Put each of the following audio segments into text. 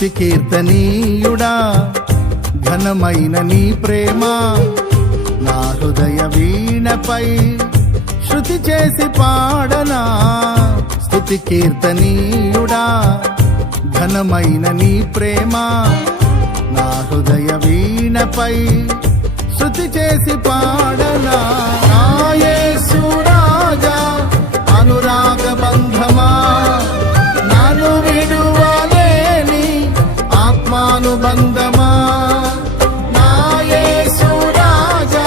స్తుతి కీర్తనీయుడా ఘనమైన నీ ప్రేమ నా హృదయ వీణపై శృతి చేసి పాడనా. స్తుతి కీర్తనీయుడా ఘనమైన నీ ప్రేమ నా హృదయ వీణపై శృతి చేసి పాడనా. నా యేసు రాజా అనురాగ బంధమా నన్ను విడువలేని ఆత్మానుబంధమా. నా యేసు రాజా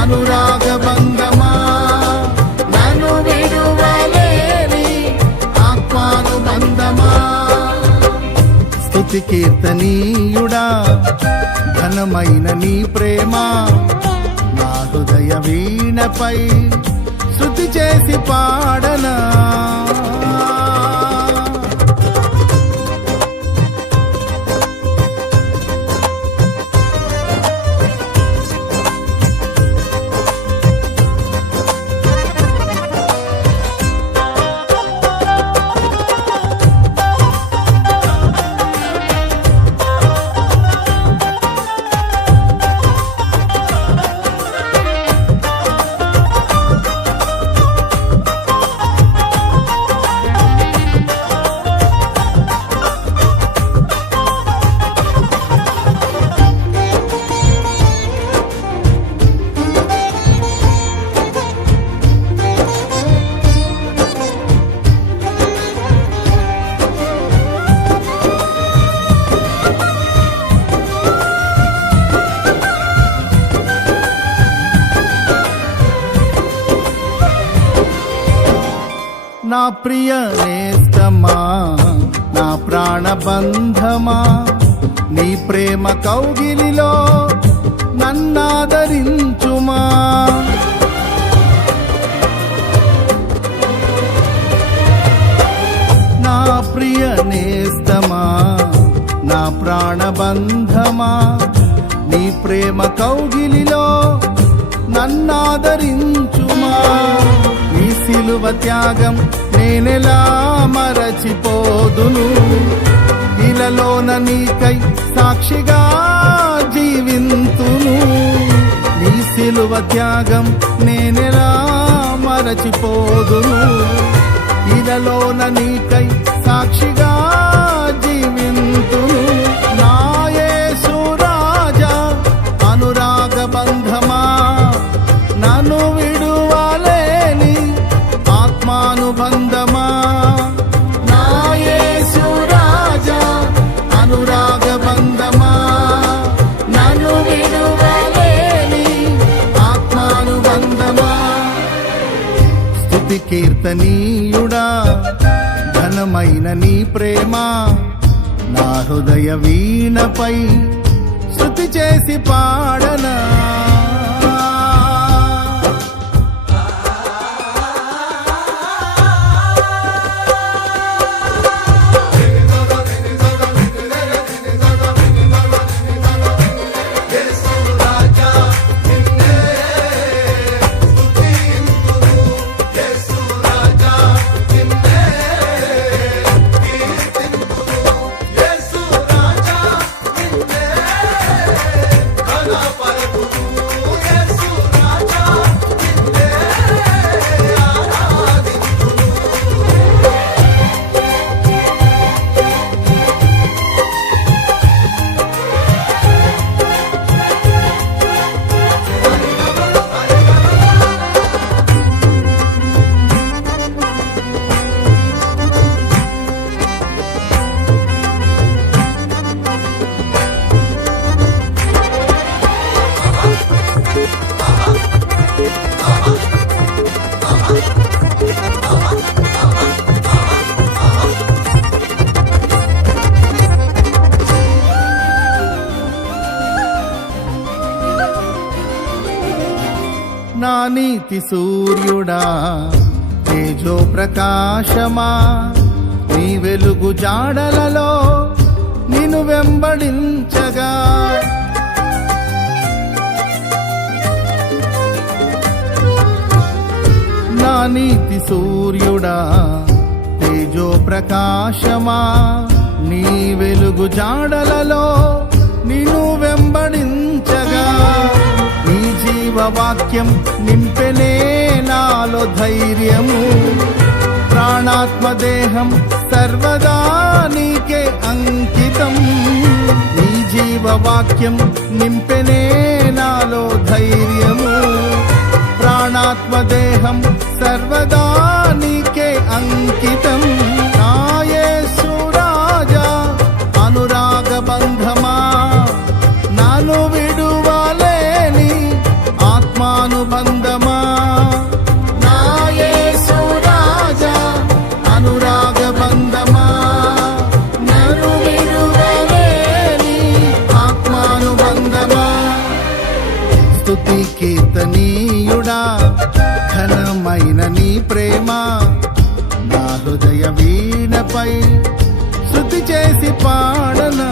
అనురాగ బంధమా నన్ను విడువలేని ఆత్మానుబంధమా. స్తుతి కీర్తనీయుడా ఘనమైన నీ ప్రేమ నా హృదయ వీణపై శృతి చేసి పాడనా. నా ప్రియ నేస్తమా నా ప్రాణబంధమా నీ ప్రేమ కౌగిలిలో నన్నాదరించుమా. నా ప్రియ నేస్తమా నా ప్రాణబంధమా నీ ప్రేమ కౌగిలిలో నన్నాదరించుమా. నీ సిలువ త్యాగం నేనెలా మరచిపోదును, ఇలలోన నీకై సాక్షిగా జీవింతును. నీ సిలువ త్యాగం నేనెలా మరచిపోదును, ఇలలోన నీకై సాక్షిగా జీవింతును. నా యేసు రాజా అనురాగ బంధమా నన్ను విడువలేని ఆత్మానుబంధమా. నా యేసు రాజా అనురాగ బంధమా నన్ను విడువలేని ఆత్మానుబంధమా. స్తుతి కీర్తనీయుడా ఘనమైన నీ ప్రేమ నా హృదయ వీణపై శృతి చేసి పాడనా. నా నీతి సూర్యుడా తేజో ప్రకాశమా నీ వెలుగు జాడలలో నిన్ను వెంబడించగా. నా నీతి సూర్యుడా తేజో ప్రకాశమా నీ వెలుగు వెలుగు జాడలలో నిన్ను వెంబడించగా నీ జీవవాక్యం నింపెనే నాలో ధైర్యము. ప్రాణాత్మ దేహం సర్వదా నీకే అంకితం. నీ జీవవాక్యం నింపెనే నాలో ధైర్యము. ప్రాణాత్మ దేహం సర్వదా నీకే అంకితం. నా యేసు రాజా అనురాగ బంధమా, నాను విడువలేని ఆత్మానుబంధమా. నా యేసు రాజా అనురాగ బంధమా, నాను విడువలేని ఆత్మానుబంధమా. స్తుతి కీర్తనీయుడా ఘనమైన నీ ప్రేమ నా హృదయ వీణపై శృతి చేసి పాడనా.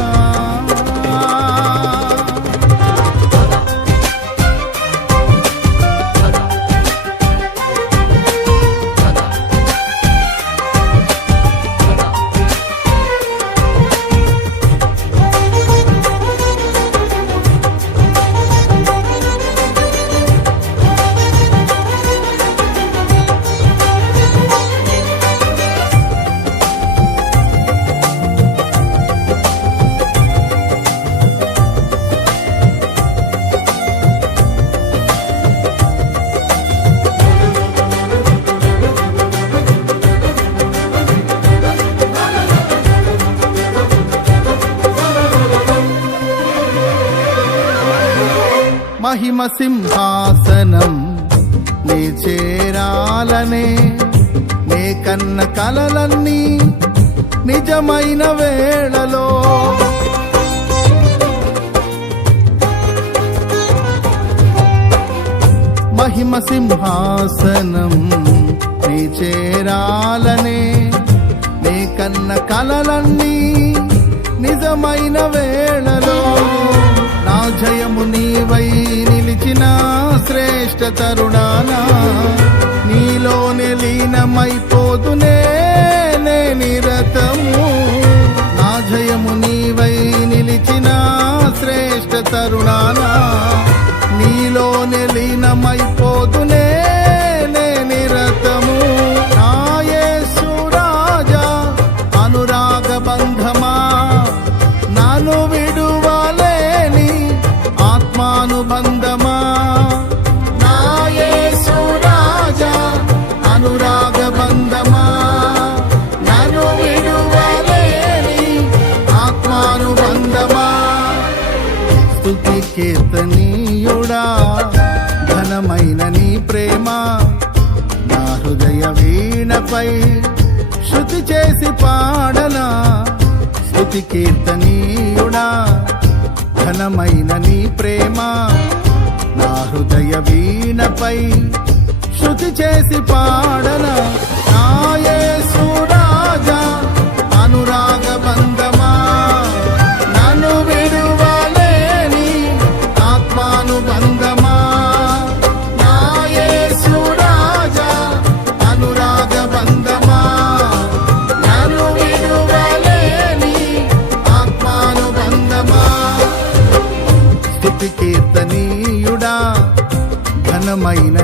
మహిమ సింహాసనం నే చేరాలనే నే కన్న కలలన్నీ నిజమైన వేళలో మహిమ సింహాసనం నే చేరాలనే నే కన్న కలలన్నీ నిజమైన వేళలో నా జయము నీవై నిలిచిన శ్రేష్ఠ తరుణానా నీలోనే లీనమైపోదునే నే నిరతము. నా జయము నీవై నిలిచిన శ్రేష్ఠ తరుణానా నీలోనే లీనమైపోదునే నే నిరతము. నా యేసు రాజా అనురాగ బంధమా, నాను విడువలేని ఆత్మానుబంధమా. నా యేసు రాజా అనురాగ బంధమా, నాను విడువలేని ఆత్మానుబంధమా. స్తుతి కీర్తనీయుడా ఘనమైన నీ ప్రేమ నా హృదయ వీణపై శృతి చేసి పాడనా. స్తుతి కీర్తనీయుడా ఘనమైన నీ ప్రేమ నా హృదయ వీణపై శృతి చేసి పాడనా. నా యేసు రాజా అనురాగ బంధమా, నన్ను విడువలేని ఆత్మానుబంధమా. నా యేసు రాజా అనురాగ బంధమా, నన్ను విడువలేని ఆత్మానుబంధమా. స్తుతి కీర్తనీయుడా ఘనమైన